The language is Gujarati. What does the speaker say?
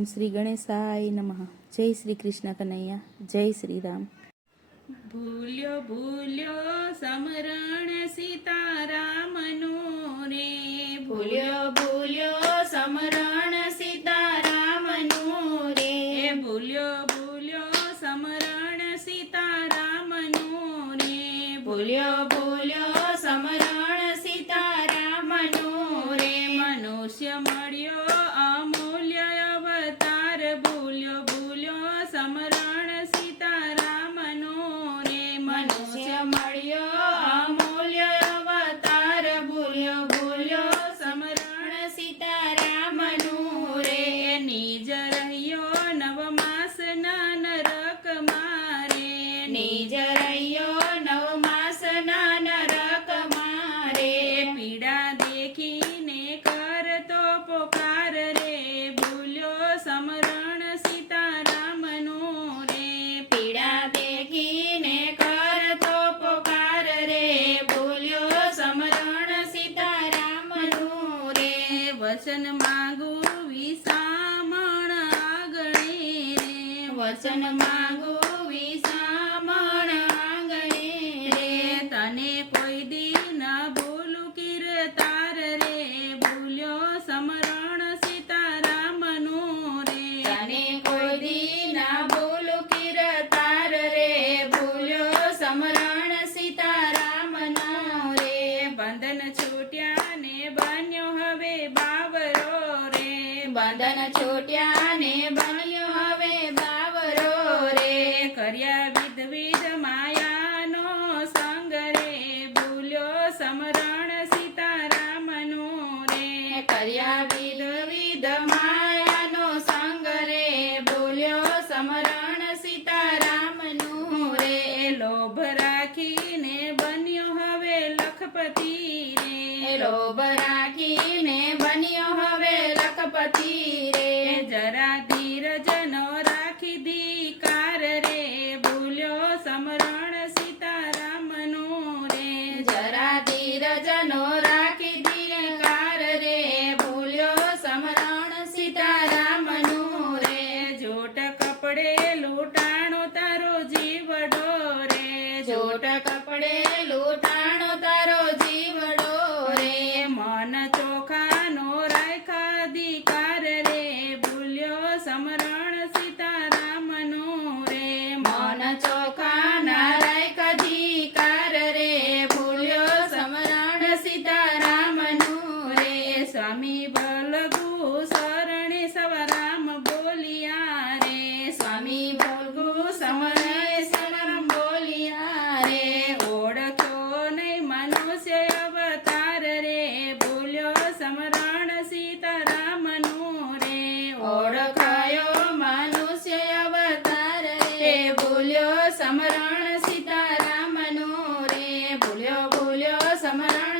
ઓમ શ્રી ગણેશાય નમઃ. જય શ્રી કૃષ્ણ કનૈયા, જય શ્રી રામ. ભૂલ્યો ભૂલ્યો સમરણ સીતારામનું રે, ભૂલ્યો ભૂલ્યો સમરણ સીતારામનું રે, ભૂલ્યો ભૂલ્યો સમરણ સીતારામનું રે, ભૂલ્યો ભૂલ્યો સમરણ સીતારામનું રે. મનુષ્ય મળ્યો અમૂલ્ય અવતાર, ભૂલ્યો ભૂલ્યો સમરણ સીતારામનું રે. મનુષ્ય મળ્યો અમૂલ્ય અવતાર, ભૂલ્યો ભૂલ્યો સમરણ સીતારામનું રે. નિજ રહ્યો નવમાસના નરક મારે, નિજ રહ્યો નવમાસના નરક મારે. પીડા દેખીને કરતો પોકાર રે, ભૂલ્યો સમરણ સીતારામનું રે. પીડા દેખીને કરતો પોકાર રે, ભૂલ્યો સમરણ સીતારામનું રે. વચન માંગુ વિસામણ આગણે રે, વચન માંગુ વિસામણ આંગણે રે. તને કોઈ દી ન ભૂલું કીર્તાર રે, ભૂલ્યો સમરણ સીતારામનું રે. તને કોઈ દી ના ભૂલું કીર્તાર રે, ભૂલ્યો સમરણ સીતારામનું રે. બંધન છૂટ્યા ને બન્યો હવે બાવરો રે, બંધન છૂટ્યા ને બન્યો હવે બાવરો રે. કર્યા વિધ માયાનો સંગ રે, ભૂલ્યો સમરણ સીતારામનું રે. કર્યા વિધ માયાનો સંગ રે, ભૂલ્યો સમરણ સીતારામનું રે. લોભ રાખીને બન્યો હવે લખપતિ રે, લોભ રાખીને બન્યો હવે લખપતિ રે. જરા ધીરજ નો રાખી ધીકાર રે, ભૂલ્યો સમરણ સીતારામનું રે. જરા ધીરજ નો રાખી ધીરકાર રે, ભૂલ્યો સમરણ સીતારામનું રે. જોટ કપડે લૂંટાણો તારો જીવડો રે, જોટ કપડે લૂંટાણો તારો જીવડો રે. મન ચોખાનો રાખ્યા અધિકાર રે, ભૂલ્યો સમરણ સીતારામનું રે. મન ચોખા નારાય કધિકાર રે, ભૂલ્યો સમરણ સીતારામનું રે. સ્વામી બલગુ શરણે સવરામ બોલિયા રે, સ્વામી ભોગુ સમરણે શરમ બોલિયા રે. ઓળખ્યો નહીં મનુષ્ય અવતાર રે, ભૂલ્યો સમરણ સીતારામનું રે. ઓળખાયો મનુષ્ય અવતાર રે, ભૂલ્યો સમરણ સીતારામનું રે. ભૂલ્યો ભૂલ્યો સમરણ